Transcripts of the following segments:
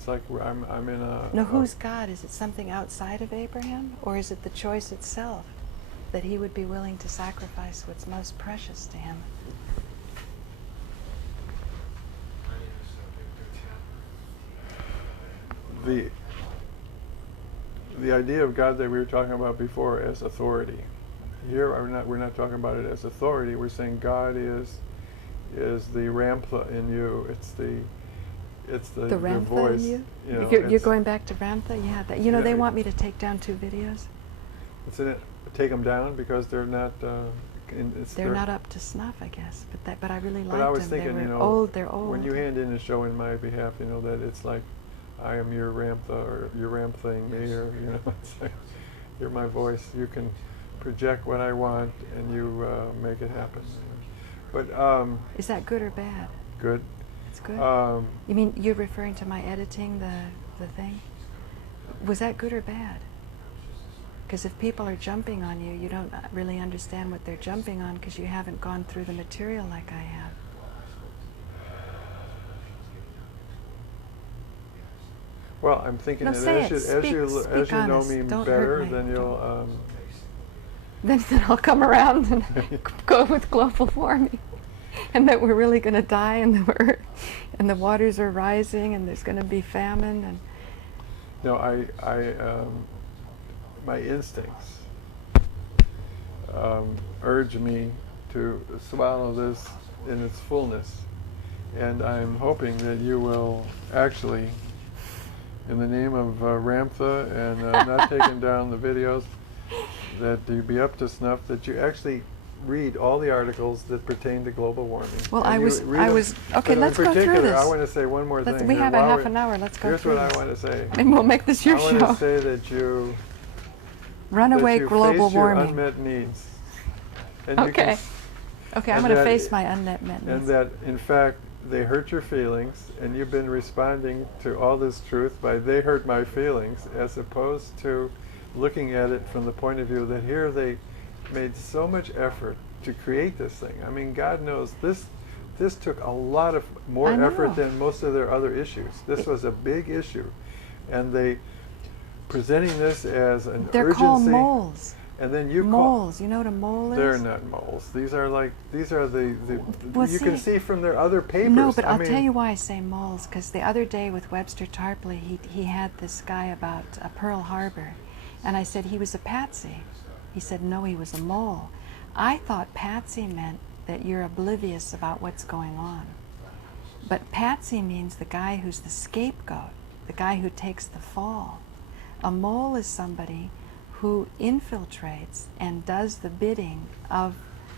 It's like I'm in a... No, who's God? Is it something outside of Abraham? Or is it the choice itself that he would be willing to sacrifice what's most precious to him? The idea of God that we were talking about before as authority. Here we're not talking about it as authority. We're saying God is the Ramtha in you. It's the Ramtha voice. in you? You're going back to Ramtha? Yeah. They want me to take down 2 videos. Take them down because they're not. They're not up to snuff, I guess. But I really liked them. But I was thinking, they were old. They're old. When you hand in a show in my behalf, that it's like, I am your Ramtha, or you're Ramthing me, or it's like, you're my voice. You can project what I want, and you make it happen. But is that good or bad? Good. It's good. You mean you're referring to my editing the thing? Was that good or bad? Because if people are jumping on you, you don't really understand what they're jumping on because you haven't gone through the material like I have. Well, I'm thinking that as you know me better, then you'll. Then I'll come around and go with global warming, and that we're really going to die, and the waters are rising, and there's going to be famine, and. No, my instincts urge me to swallow this in its fullness, and I'm hoping that you will actually, in the name of Ramtha and not taking down the videos, that you be up to snuff, that you actually read all the articles that pertain to global warming. Well, I was okay. Let's go through this. I want to say one more thing. We have a half an hour. Let's go through this. Here's what I want to say. And we'll make this your show. I want to say that you runaway global face warming. Your unmet needs. And okay. Okay, I'm going to face my unmet needs. And that, in fact, they hurt your feelings, and you've been responding to all this truth by they hurt my feelings, as opposed to looking at it from the point of view that here they made so much effort to create this thing. I mean, God knows this took a lot of more effort than most of their other issues. This was a big issue, and they presenting this as an urgency. They're called moles. And then you moles. You know what a mole is? They're not moles. These are the well, you can see from their other papers. No, but I'll tell you why I say moles, because the other day with Webster Tarpley, he had this guy about Pearl Harbor, and I said he was a patsy. He said no, he was a mole. I thought patsy meant that you're oblivious about what's going on. But patsy means the guy who's the scapegoat, the guy who takes the fall. A mole is somebody who infiltrates and does the bidding of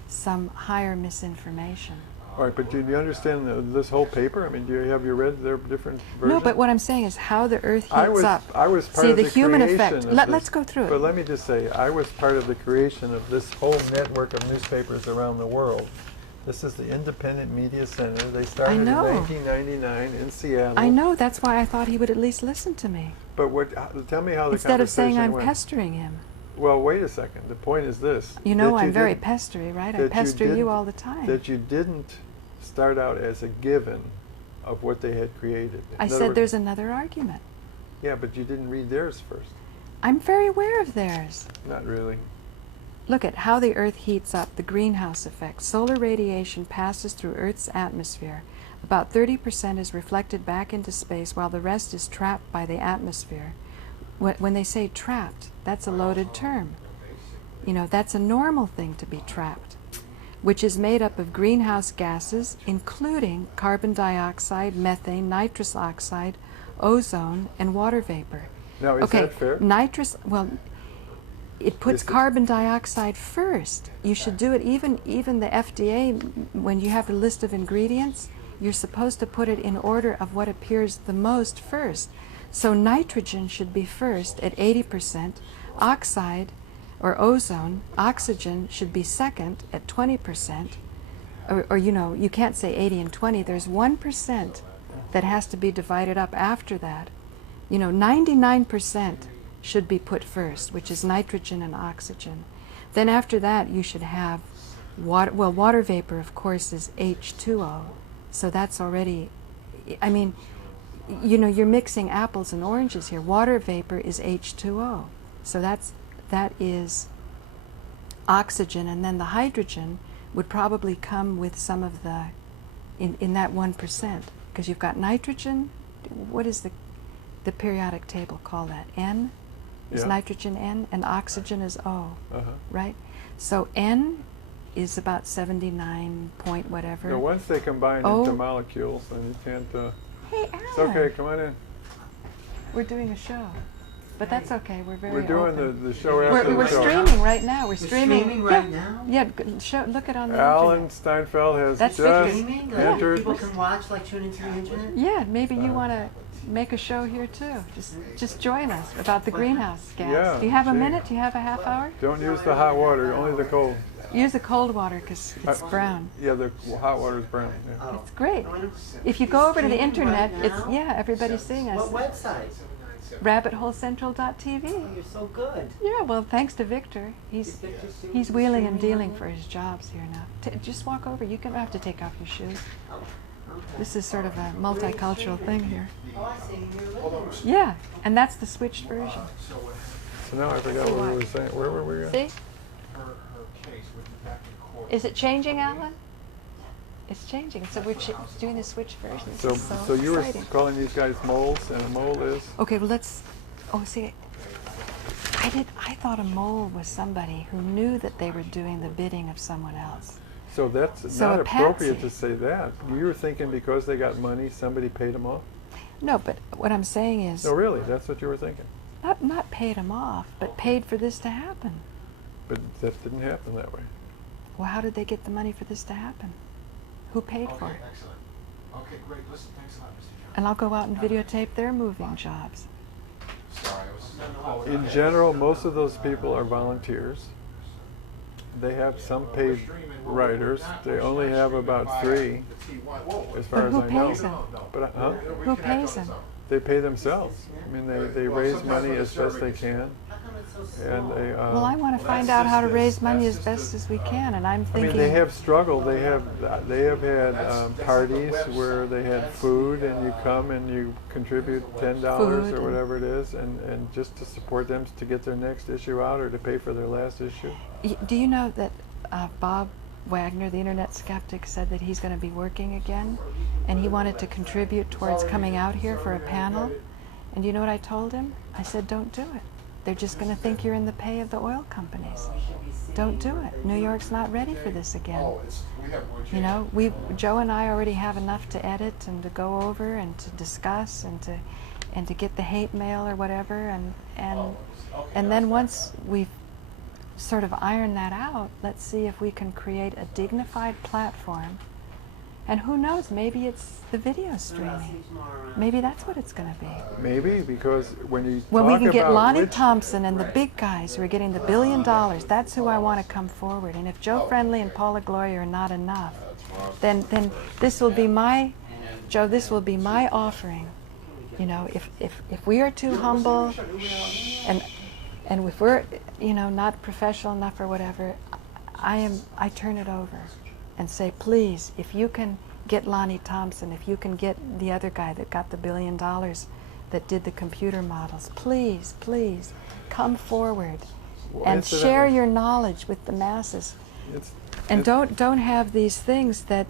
some higher misinformation. All right, but do you understand this whole paper? I mean, have you read their different versions? No, but what I'm saying is how the Earth heats up. I was part of the human creation effect. of this. Let's go through it. But let me just say, I was part of the creation of this whole network of newspapers around the world. This is the Independent Media Center. They started in 1999 in Seattle. I know. That's why I thought he would at least listen to me. But tell me how the Instead of saying I'm went. pestering him. Well, wait a second. The point is this. You know I'm very pestery, right? I pester you all the time. That you didn't start out as a given of what they had created. I said there's another argument. Yeah, but you didn't read theirs first. I'm very aware of theirs. Not really. Look at how the Earth heats up, the greenhouse effect. Solar radiation passes through Earth's atmosphere. About 30% is reflected back into space, while the rest is trapped by the atmosphere. When they say trapped, that's a loaded term. You know, that's a normal thing to be trapped, which is made up of greenhouse gases, including carbon dioxide, methane, nitrous oxide, ozone, and water vapor. Now, is that fair? It puts carbon dioxide first. You should do it, even the FDA, when you have a list of ingredients, you're supposed to put it in order of what appears the most first. So nitrogen should be first at 80%, oxide or ozone, oxygen should be second at 20%, or you know, you can't say 80 and 20, there's 1% that has to be divided up after that. You know, 99% should be put first, which is nitrogen and oxygen. Then after that, you should have water. Well, water vapor, of course, is H2O, so that's already, I mean, you know, you're mixing apples and oranges here. Water vapor is H2O. So that is oxygen, and then the hydrogen would probably come with some of the, in that 1%, because you've got nitrogen. What is the periodic table call that? N is nitrogen N, and oxygen is O, right? So N is about 79 point whatever. Now once they combine into molecules, then you can't... Hey, Alan. It's okay, come on in. We're doing a show. But that's okay, we're very We're doing open. the show after We're the show. streaming right now. We're streaming right now? Yeah, show, look it on the Alan internet. Steinfeld has That's just Streaming? Like, entered... people can watch, like, tune into the internet? Yeah, maybe you want to make a show here too. Just join us about the greenhouse gas. Yeah, Do you have a gee. minute? Do you have a half hour? Don't use the hot water, only the cold. Use the cold water because it's brown. Yeah, the hot water is brown. Yeah. It's great. If you go over to the internet, it's everybody's seeing us. What website? RabbitHoleCentral.tv. Oh, you're so good. Yeah, well, thanks to Victor. He's wheeling and dealing for his jobs here now. Just walk over. You don't have to take off your shoes. This is sort of a multicultural thing here. Oh, I see. You're living. Yeah, and that's the switched version. So now I forgot what we were saying. Where were we going? See? Is it changing, Alan? It's changing. So we're doing the switch version. This is So you were exciting. calling these guys moles, and a mole is? Okay, well let's. Oh, see, I thought a mole was somebody who knew that they were doing the bidding of someone else. So that's So not a appropriate patsy. to say that. You were thinking because they got money, somebody paid them off? No, but what I'm saying is, No, really, that's what you were thinking. not paid them off, but paid for this to happen. But that didn't happen that way. Well, how did they get the money for this to happen? Who paid for it? Excellent. Okay, great. Listen, thanks a lot, Mr. John. And I'll go out and videotape their moving jobs. Sorry, I was... In general, most of those people are volunteers. They have some paid writers. They only have about 3, as far as But I who know. pays them? But Who pays them? they pay themselves. I mean, they raise money as best they can, How come it's so and they. Well, I want to find out how to raise money as best as we can, and I'm I thinking. mean, they have struggled. They have had parties where they had food, and you come and you contribute $10 Food or and- whatever it is, and just to support them to get their next issue out or to pay for their last issue. Do you know that Bob Wagner, the internet skeptic, said that he's going to be working again, and he wanted to contribute towards coming out here for a panel? And you know what I told him? I said, don't do it. They're just going to think you're in the pay of the oil companies. Don't do it. New York's not ready for this again. You know, Joe and I already have enough to edit and to go over and to discuss and to get the hate mail or whatever, and then once we've sort of iron that out, let's see if we can create a dignified platform. And who knows, maybe it's the video streaming. Maybe that's what it's going to be. Maybe, because when you When talk we can get about Lonnie which- Thompson and the big guys who are getting the $1 billion, that's who I want to come forward. And if Joe Friendly and Paula Gloria are not enough, then this will be my, Joe, this will be my offering. You know, if we are too humble and if we're, you know, not professional enough or whatever, I turn it over and say, please, if you can get Lonnie Thompson, if you can get the other guy that got the $1 billion that did the computer models, please, please, come forward Well, and share incidentally- your knowledge with the masses. It's, And don't have these things that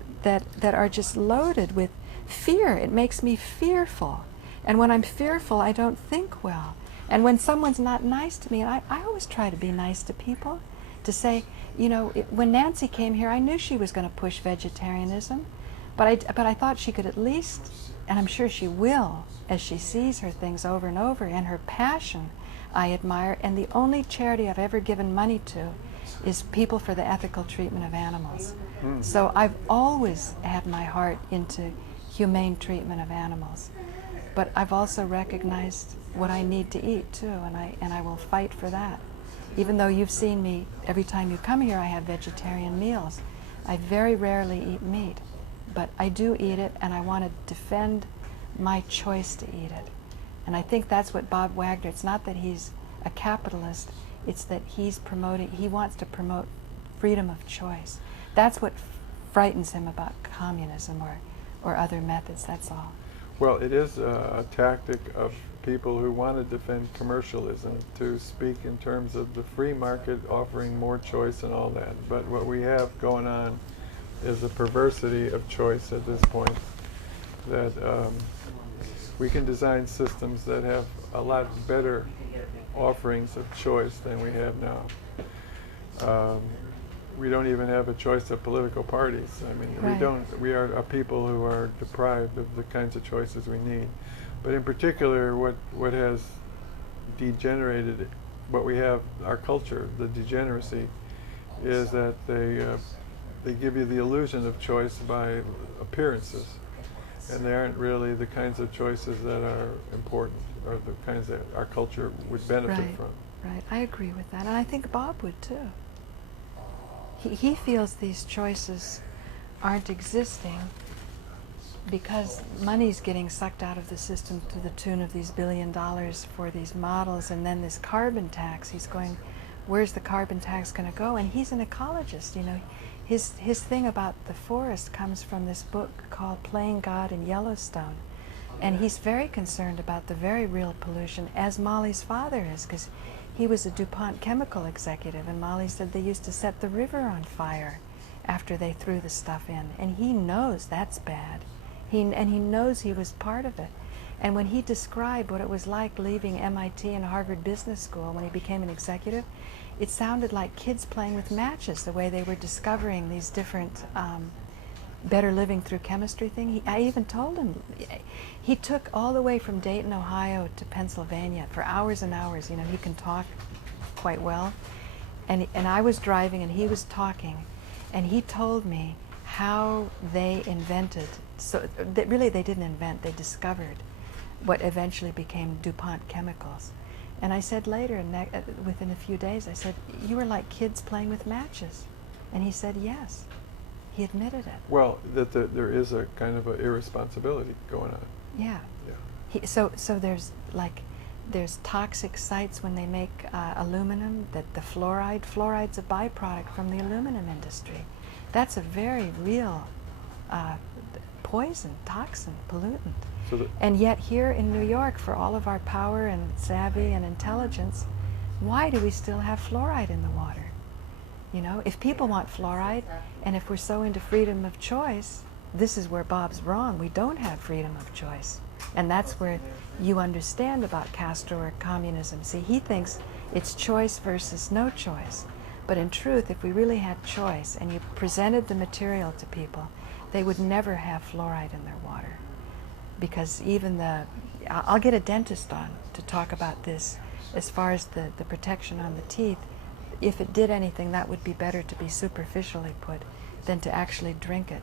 are just loaded with fear. It makes me fearful. And when I'm fearful, I don't think well. And when someone's not nice to me, I always try to be nice to people, to say, you know, when Nancy came here, I knew she was going to push vegetarianism, but I thought she could at least, and I'm sure she will, as she sees her things over and over, and her passion I admire, and the only charity I've ever given money to is People for the Ethical Treatment of Animals. So I've always had my heart into humane treatment of animals, but I've also recognized what I need to eat too, and I will fight for that. Even though you've seen me, every time you come here I have vegetarian meals. I very rarely eat meat, but I do eat it, and I want to defend my choice to eat it. And I think that's what Bob Wagner, it's not that he's a capitalist, it's that he wants to promote freedom of choice. That's what frightens him about communism or other methods, that's all. Well, it is a tactic of people who want to defend commercialism to speak in terms of the free market offering more choice and all that. But what we have going on is a perversity of choice at this point, that we can design systems that have a lot better offerings of choice than we have now. We don't even have a choice of political parties. I mean, Right. we are a people who are deprived of the kinds of choices we need. But in particular, what has degenerated, what we have, our culture, the degeneracy, is that they give you the illusion of choice by appearances, and they aren't really the kinds of choices that are important, or the kinds that our culture would benefit Right. from. Right, I agree with that, and I think Bob would too. He feels these choices aren't existing because money's getting sucked out of the system to the tune of these $1 billion for these models, and then this carbon tax. He's going, where's the carbon tax going to go? And he's an ecologist, you know. His thing about the forest comes from this book called Playing God in Yellowstone. And he's very concerned about the very real pollution, as Molly's father is, because he was a DuPont chemical executive, and Molly said they used to set the river on fire after they threw the stuff in. And he knows that's bad. And he knows he was part of it. And when he described what it was like leaving MIT and Harvard Business School when he became an executive, it sounded like kids playing with matches, the way they were discovering these different better living through chemistry thing. I even told him, he took all the way from Dayton, Ohio to Pennsylvania for hours and hours. You know, he can talk quite well. And I was driving and he was talking, and he told me how they invented, so that really they didn't invent, they discovered what eventually became DuPont chemicals. And I said later, within a few days, I said, you were like kids playing with matches. And he said, yes. He admitted it. Well, that there is a kind of a irresponsibility going on. Yeah. Yeah. So there's toxic sites when they make aluminum, that the fluoride's a byproduct from the aluminum industry. That's a very real poison, toxin, pollutant. So And yet here in New York, for all of our power and savvy and intelligence, why do we still have fluoride in the water? You know, if people want fluoride, and if we're so into freedom of choice, this is where Bob's wrong. We don't have freedom of choice. And that's where you understand about Castro or communism. See, he thinks it's choice versus no choice. But in truth, if we really had choice and you presented the material to people, they would never have fluoride in their water. Because even I'll get a dentist on to talk about this, as far as the protection on the teeth. If it did anything, that would be better to be superficially put than to actually drink it.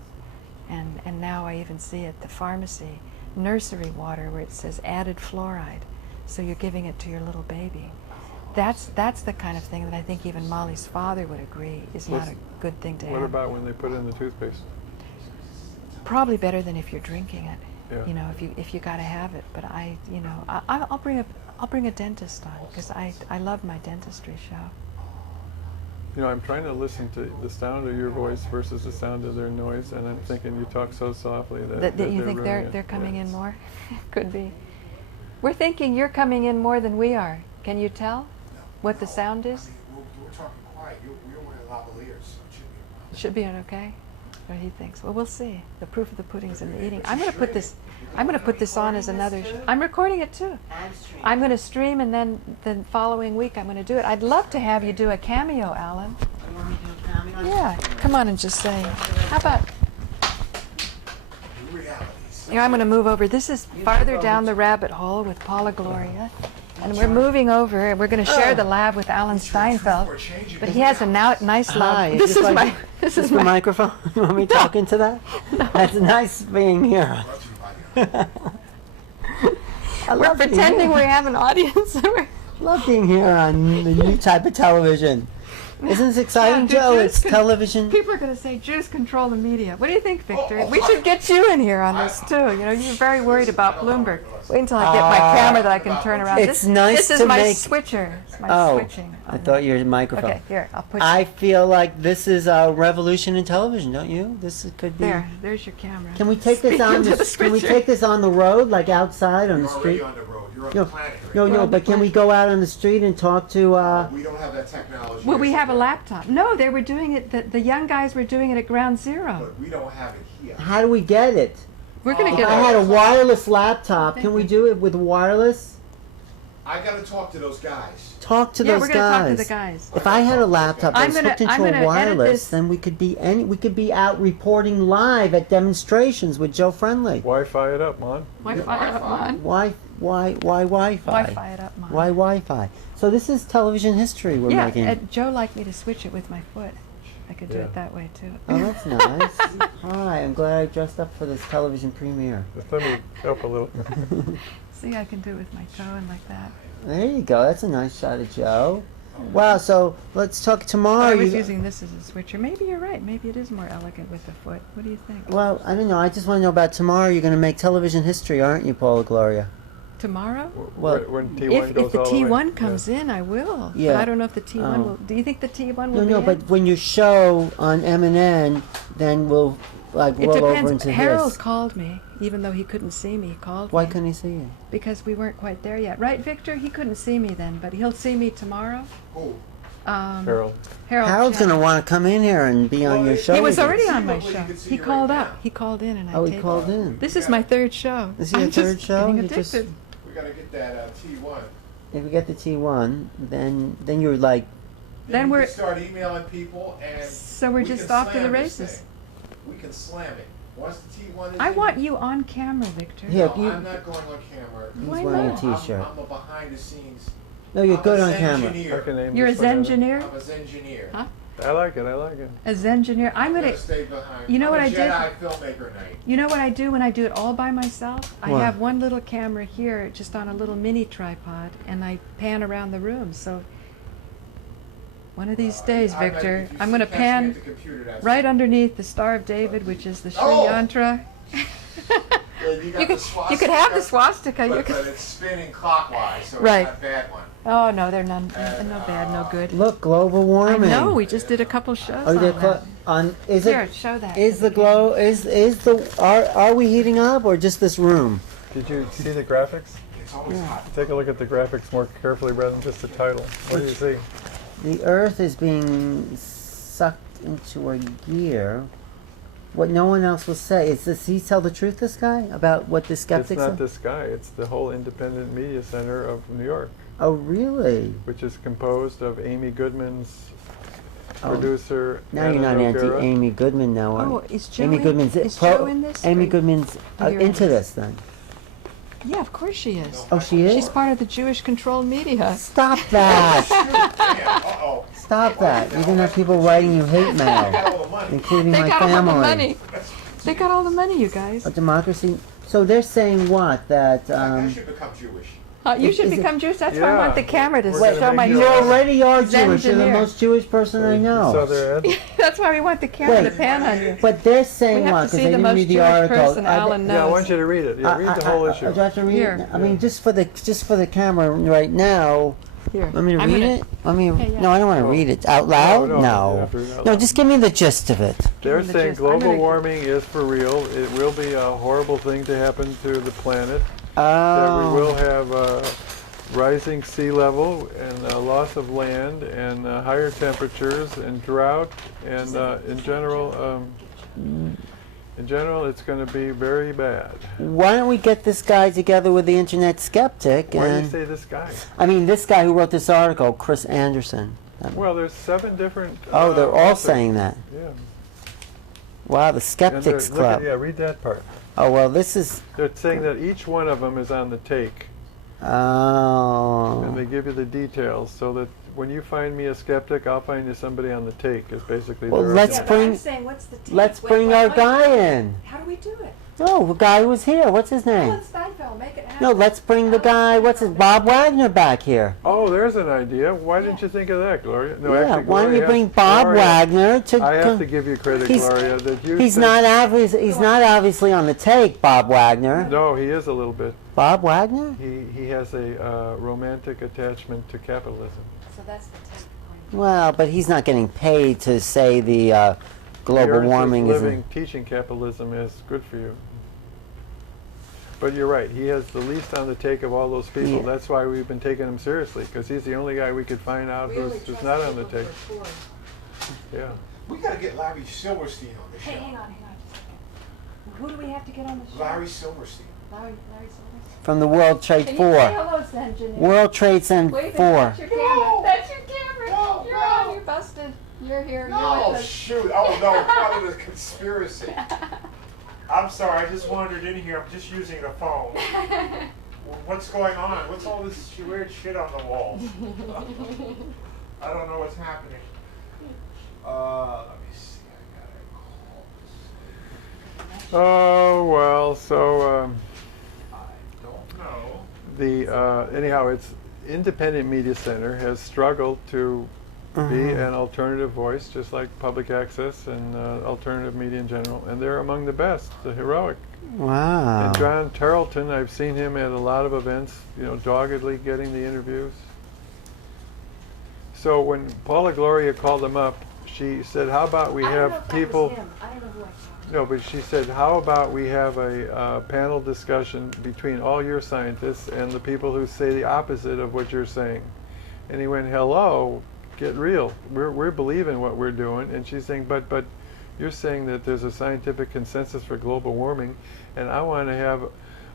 And now I even see at the pharmacy, nursery water, where it says added fluoride, so you're giving it to your little baby. That's the kind of thing that I think even Molly's father would agree is not a good thing to have. what about when they put in the toothpaste? Probably better than if you're drinking it. Yeah. You know, if you got to have it. But I'll bring a dentist on, because I love my dentistry show. You know, I'm trying to listen to the sound of your voice versus the sound of their noise, and I'm thinking you talk so softly that You think ruining they're it. coming Yeah. in more? Could be. We're thinking you're coming in more than we are. Can you tell what the sound is? I mean, we're talking quiet. You're wearing lavaliers, so it should be fine. Should be okay. What he thinks. Well, we'll see. The proof of the pudding's in the eating. I'm going to put this on as another. I'm recording it too. And stream. I'm going to stream, and then the following week I'm going to do it. I'd love to have you do a cameo, Alan. You want me to do a cameo? Yeah, come on and just say. How about? Realities. Here, I'm going to move over. This is farther down the rabbit hole with Paula Gloria. And we're moving over, and we're going to share the lab with Alan Steinfeld. But he has a nice lab. Hi, This is is this my. like- This Is is the my. microphone? You want me talking to that? That's nice being here. I We're love being pretending here. we have an audience. Love being here on the new type of television. Isn't this exciting, Yeah, Joe? Jews It's can- television. People are going to say Jews control the media. What do you think, Victor? We should get you in here on this too. You know, you're very worried about Bloomberg. Wait until I get my camera that I can turn around. It's nice This is to my make- switcher. It's my Oh, switching. I thought your microphone. Okay, here, I'll put I feel like this is a revolution in television, don't you? Could be. There's your camera. Can we take this on? Speaking to the Can we switcher. take this on the road, like outside on You're the already street? on the road. You're on No, the planet. Right no, now. no. But can we go out on the street and talk to? We don't have that technology. Well, we here, have a so- laptop. No, they were doing it. The young guys were doing it at Ground Zero. But we don't have it here. How do we get it? We're going to If get I it. had a wireless laptop, Thank can we you. do it with wireless? I gotta talk to those guys. Talk to Yeah, those we're going to talk to the guys. guys. If I had a laptop that I'm was gonna- hooked I'm into gonna a edit wireless, this. then we could be out reporting live at demonstrations with Joe Friendly. Wi-Fi it up, man. Wi-Fi it up, man. Why Wi-Fi? Wi-Fi it up, man. Why Wi-Fi? So this is television history we're Yeah, making. Joe liked me to switch it with my foot. I could do Yeah. it that way too. Oh, that's nice. Hi, I'm glad I dressed up for this television premiere. Just let me help a little. See, I can do it with my toe and like that. There you go. That's a nice shot of Joe. Wow. So let's talk tomorrow. I was You- using this as a switcher. Maybe you're right. Maybe it is more elegant with the foot. What do you think? Well, I don't know. I just want to know about tomorrow. You're going to make television history, aren't you, Paula Gloria? Tomorrow? Well, when T1 If goes the all the way. T1 comes in, I will. Yeah. But I don't know if the T1 Oh. will. Do you think the T1 will No, be no. in? But when you show on M&N, then we'll it roll over depends. into Harold this. called me, even though he couldn't see me. He called Why me. couldn't he see you? Because we weren't quite there yet. Right, Victor? He couldn't see me then, but he'll see me tomorrow. Who? Harold. Harold's going to want to come in here and be on Well, your he show. He was with us. already on my Presumably show. he could see He you called right up. now. He called in and I Oh, he taped called it. in. This is my third show. This is your I'm third just show? getting You just- addicted. We gotta get that T1. If we get the T1, then you're like, Then we we're- can start emailing people and So we're we just can off to slam the this races. thing. We can slam it. Once the T1 is I in, want you on camera, Victor. Yeah, No, you- I'm not going on camera. he's Why wearing not? a T-shirt. I'm a behind the scenes. No, you're I'm good a on camera. Zengineer. I can name You're a this one. Zengineer? I'm a engineer. Huh? I like it. I like it. A Zengineer. I'm gonna. stay behind. You know I'm what a I did? Jedi filmmaker night. You know what I do when I do it all by myself? I What? have one little camera here, just on a little mini tripod, and I pan around the room. So one of these days, I bet Victor, if you I'm going to catch me at pan the computer, that's right underneath the Star of David, which is the Sri Oh! Yantra. Yeah, you got You the could, you could have the swastika, swastika. You but could. it's spinning clockwise, so Right. it's not a bad one. Oh no, they're none. And, No bad, no good. look, global I warming. know. We just did a couple shows Oh, on they're that. on. Is Here, it? show that. Is to the camera. glow? Is the? Are we heating up or just this room? Did you see the graphics? It's always hot. Take a look at the graphics more carefully rather than just the title. What do you see? The Earth is being sucked into a gear. What no one else will say is this. He tell the truth, this guy, about what the It's skeptics not say? this guy. It's the whole independent media center of New York, Oh, really? which is composed of Amy Goodman's Oh. producer. Now you're Anna not anti Noguera. Amy Goodman now. are Oh, you? is Joe Amy in- Goodman's is Joe in this? Amy Or- Goodman's Oh, you're in into this. this then. Yeah, of course she is. Oh, she is. She's part of the Jewish-controlled media. Stop that! Damn, uh-oh. Stop that! You're gonna have people writing you hate I mail, got all the money. including They my got all the family. money. They got all the money, you guys. A democracy. So they're saying what? That I should become Jewish. You Is- should is it- become Jewish. That's why I Yeah. want the camera to We're Wait, gonna show make my you you a- Jewish. already are Jewish. You're the Zengineer. most Jewish person I You know. saw their ad? That's why we want the camera to pan on you. But they're We saying have what? to Because see they the didn't most read the Jewish article. person Alan Yeah, I knows. want you to read it. Yeah, read the whole issue. Do I have to read Here. it? I mean, just for the camera right now. Here. Want me to I'm read gonna- it? Want me? Yeah. No, I don't want to No. read it out loud. No, you No, have to read it out no, loud. just give me the gist of it. They're me the saying gist. I'm global gonna- warming is for real. It will be a horrible thing to happen to the planet. That we Oh, will have rising sea level and loss of land and higher temperatures and drought and in general it's going to be very bad. why don't we get this guy together with the internet skeptic? Why do you And say this guy? I mean, this guy who wrote this article, Chris Anderson. Well, there's 7 different. Oh, they're all authors. saying that. Yeah. Wow, the And they're- Skeptics look at- Club. yeah, read that part. Oh well, this is. They're saying that each one of them is on the take, and Oh. they give you the details so that when you find me a skeptic, I'll find you somebody on the take. Is basically. Well, their let's Yeah, argument. but I'm bring- saying, what's the take? Let's Wait, bring what- our what- guy in. How do we do it? No, the guy who was here. What's his name? Alan Steinfeld, make it happen. No, let's bring the guy. What's his? Bob Wagner back here. Oh, there's an idea. Why didn't you think of that, Gloria? No, Yeah. actually, Why don't you Gloria bring has- Bob Gloria, Wagner to? I have to give you credit, He's- Gloria, that you. He's said- not obvious. He's not obviously on the take, Bob Wagner. No, he is a little bit. Bob Wagner? He has a romantic attachment to capitalism. So that's the take. Well, but he's not getting paid to say the global He earns his warming living is. teaching capitalism is good for you. But you're right. He has the least on the take of all those people. Yeah. That's why we've been taking him seriously, because he's the only guy we could find out who's not on the take. Yeah. We gotta get Larry Silverstein on the show. Hey, hang on just a second. Who do we have to get on the show? Larry Silverstein. Larry Silverstein. From the World Trade Can you say 4. hello, engineer? World Trade Center Wait, 4. that's your camera. No. That's your camera. No, You're no. on. You're busted. You're here. No, You're with us. shoot. Oh, no, part of the conspiracy. I'm sorry, I just wandered in here. I'm just using the phone. What's going on? What's all this weird shit on the walls? I don't know what's happening. Let me see. I gotta call this. Oh well. So I don't know. anyhow, it's Independent Media Center has struggled to be an alternative voice, just like public access and alternative media in general, and they're among the best, the heroic. Wow. And John Tarleton, I've seen him at a lot of events, doggedly getting the interviews. So when Paula Gloria called him up, she said, how about we have people... I don't know who I saw. No, but she said, how about we have a panel discussion between all your scientists and the people who say the opposite of what you're saying? And he went, hello, get real. We're believing what we're doing. And she's saying, but you're saying that there's a scientific consensus for global warming, and I want to have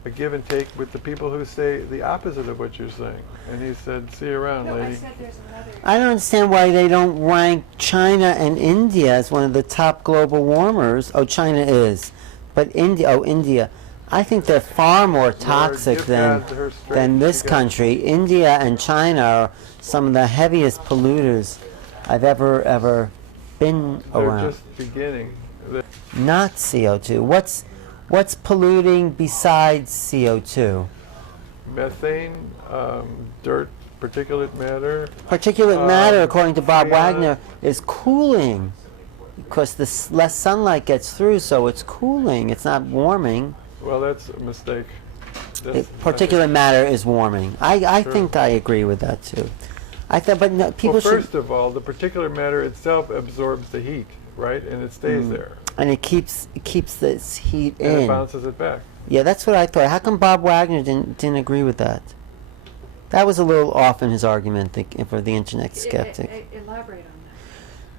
a give and take with the people who say the opposite of what you're saying. And he said, see you around, No, lady. I said there's another. I don't understand why they don't rank China and India as one of the top global warmers. Oh, China is. But India. I think they're far more toxic give than God her strength. than this She got- country. India and China are some of the heaviest polluters I've ever been They're around. just beginning. Not CO2. What's polluting besides CO2? Methane, dirt, particulate matter. Particulate matter, according to Bob freon. Wagner, is cooling because less sunlight gets through, so it's cooling. It's not warming. Well, that's a mistake. That's- Particulate matter is warming. I Sure. think I agree with that too. I thought, but no, people Well, should, first of all, the particulate matter itself absorbs the heat, right? And it stays there. and it keeps this heat And it in. bounces it back. Yeah, that's what I thought. How come Bob Wagner didn't agree with that? That was a little off in his argument for the internet skeptic. Elaborate on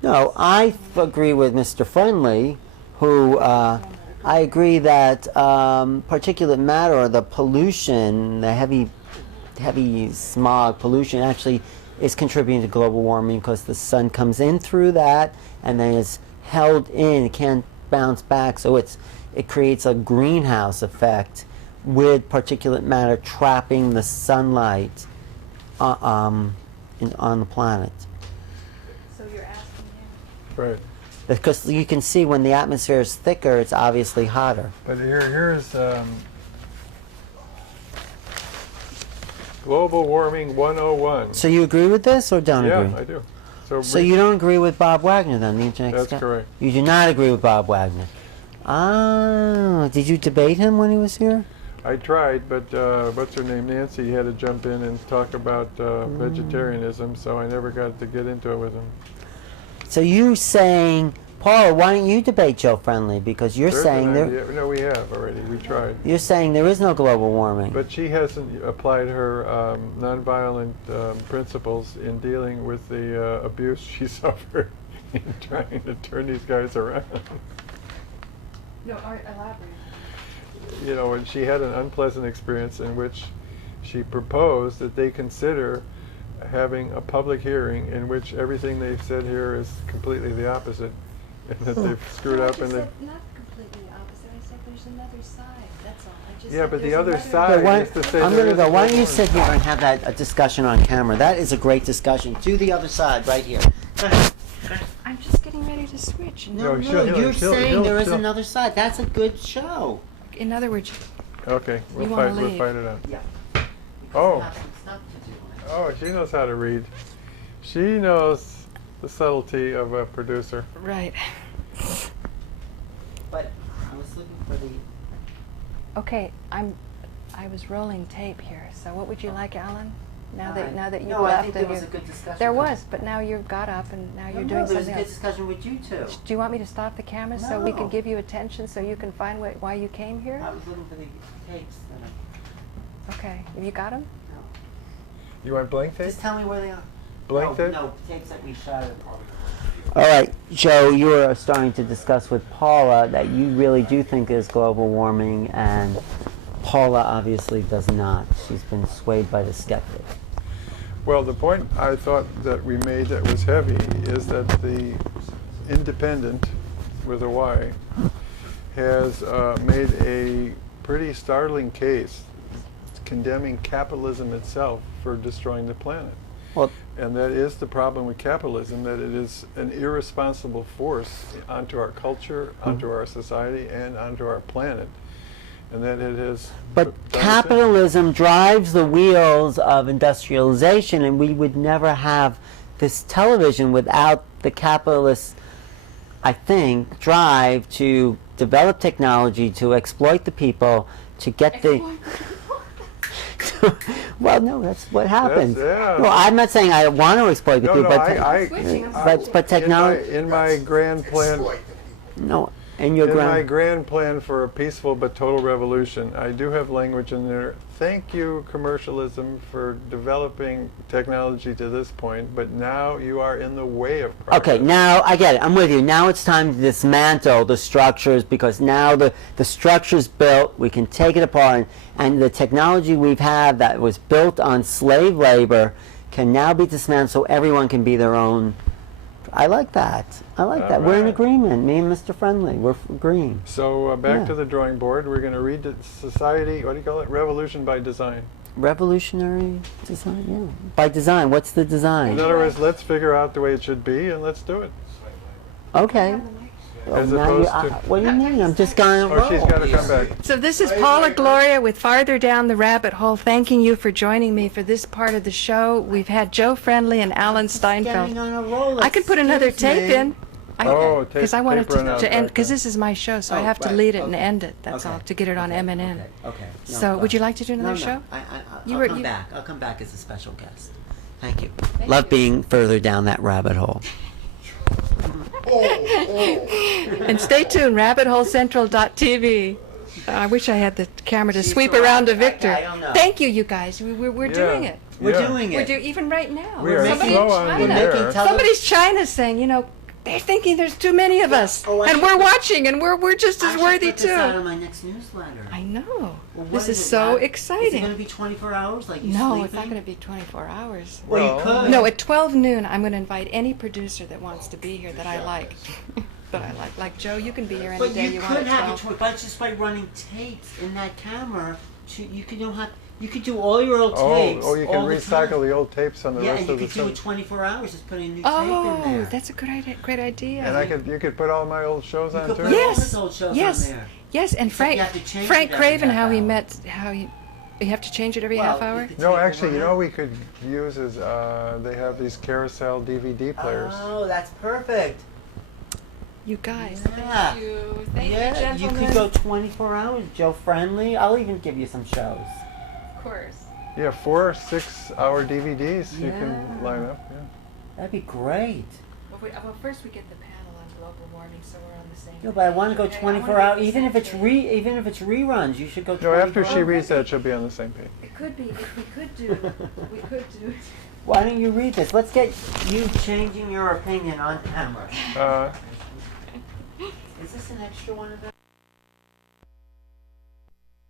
No, I agree with Mr. Friendly, who I agree that particulate matter, or the pollution, the heavy smog pollution, actually is contributing to global warming because the sun comes in through that and then it's held in. It can't bounce back, so it creates a greenhouse effect with particulate matter trapping the sunlight on the planet. that. So you're asking him. Right. Because you can see when the atmosphere is thicker, it's obviously hotter. But here's Global Warming 101. So you agree with this or don't Yeah, agree? I do. So you don't agree with Bob Wagner then, the internet That's skeptic? correct. You do not agree with Bob Wagner. Ah, did you debate him when he was here? I tried, but what's her name? Nancy had to jump in and talk about vegetarianism, so I never got to get into it with him. So you saying, Paula, why don't you debate Joe Friendly? Because you're There's saying an there, idea. No, we have already. We tried. you're saying there is no global warming. But she hasn't applied her nonviolent principles in dealing with the abuse she suffered in trying to turn these guys around. No, elaborate. And she had an unpleasant experience in which she proposed that they consider having a public hearing in which everything they've said here is completely the opposite, and that they've screwed up and I they... said not completely the opposite. I said there's another side. That's all. I Yeah, but the other Okay, side why- is to say I'm there going to is go. a Why don't you global sit here and have that discussion on camera? That is a great discussion. Do the other side right here. Go ahead. I'm just getting ready to switch. No, she'll- you're she'll- saying there is she'll- another side. That's a good show. In other words, Okay, we'll You wanna fight leave. it out. Yeah. Oh. You have some stuff to do. Oh, she knows how to read. She knows the subtlety of a producer. right. But I was looking for the. Okay, I was rolling tape here. So what would you like, Alan? Now that you've no, left I think there and was a you good discussion. there was, but now you've got up and now you're doing there was a something good else. discussion with you two. Do you want me to stop the camera so we can No. give you attention so you can find why you came here? I was looking for the tapes. Okay, have you got them? No. You want blank tape? Just tell me where they are. Blank tape? No, tapes that we shot. All right, Joe, you were starting to discuss with Paula that you really do think there's global warming, and Paula obviously does not. She's been swayed by the skeptic. Well, the point I thought that we made that was heavy is that the Independent, with a Y, has made a pretty startling case condemning capitalism itself for destroying the planet. Well, And that is the problem with capitalism, that it is an irresponsible force onto our culture, onto our society, and onto our planet. And that it has... but capitalism drives the wheels of industrialization, and we would never have this television without the capitalist, I think, drive to develop technology, to exploit the people, to get the... Well, no, that's what happens. yeah. No, I'm not saying I want to exploit the No, people, no, but but technology. In my grand plan... No, in your In my ground. grand plan for a peaceful but total revolution, I do have language in there. Thank you, commercialism, for developing technology to this point, but now you are in the way of progress. Okay, now I get it. I'm with you. Now it's time to dismantle the structures, because now the structure's built. We can take it apart, and the technology we've had that was built on slave labor can now be dismantled so everyone can be their own. I like that. I like that. We're in right. agreement. Me and Mr. Friendly. We're agreeing. So back Yeah. to the drawing board. We're going to read the society, what do you call it? Revolution by design. Revolutionary design, yeah. By design, what's the In design? other words, let's figure out the way it should be and let's do it. Okay. As now opposed you, to- what do you mean? I'm just going to Oh, she's got to come back. So this is Paula Gloria with Farther Down the Rabbit Hole, thanking you for joining me for this part of the show. We've had Joe Friendly and Alan Steinfeld. Getting on a roll. I could put another Excuse tape me. in. Because I wanted tape run out to end, back because there. this is my show, so I Oh, have to right, lead it and okay. end it, that's Okay, all, to get it on okay, MNN. Okay. No, So, would you fine. like to do another No, show? no. You I'll were- come you- back. I'll come back as a special guest. Thank you. Love being further down that rabbit hole. And stay tuned, rabbitholecentral.tv. I wish I had the camera to She's sweep so around to right. I Victor. don't know. Thank you, you guys. We're doing Yeah. it. We're Yeah. doing it. Even right now. We are Somebody so in on the China. air. Somebody's China saying, they're thinking there's too many of us, Oh, I and should- we're watching, and we're just I as should worthy put this out too. on my next newsletter. I know. Well, what This is it, so Rob? Is it going exciting. to be 24 hours like you No, sleeping? it's not going to be 24 hours. Well, you Well, could. No, at 12 noon, I'm going to invite any producer that wants to be here that I like. Like Joe, you can be here any But day you you want could at have 12. it, but just by running tapes in that camera, you could do all your old tapes. You can all the recycle time. the old tapes on the Yeah, rest and you of the could do it film. 24 hours, just putting a new tape in Oh, there. that's a good idea. Great idea. And you could put all my old shows You on could too. put all his old shows Yes, on there. yes, and Except you Frank, have to change Frank it every Craven, half how he hour. met, you have to change it every half Well, hour. the No, tape actually, will you run know out. we could use is they have these carousel DVD players. Oh, that's perfect. You guys, Yeah. thank you, thank Yeah, you, you gentlemen. could go 24 hours, Joe Friendly. I'll even give you some shows. Of course. Yeah, 4 6-hour DVDs you can Yeah. line up. Yeah. That'd be great. Well, first we get the panel on global warming, so we're on the same. No, but I want to go page. And I 24 wanna hours. get Even the if it's same page. even if it's reruns, you should go. No, 24 after she hours. reads that, she'll be on the same page. It could be. If we could do. We could do. Why don't you read this? Let's get you changing your opinion on camera. Uh, Is this an extra one of them?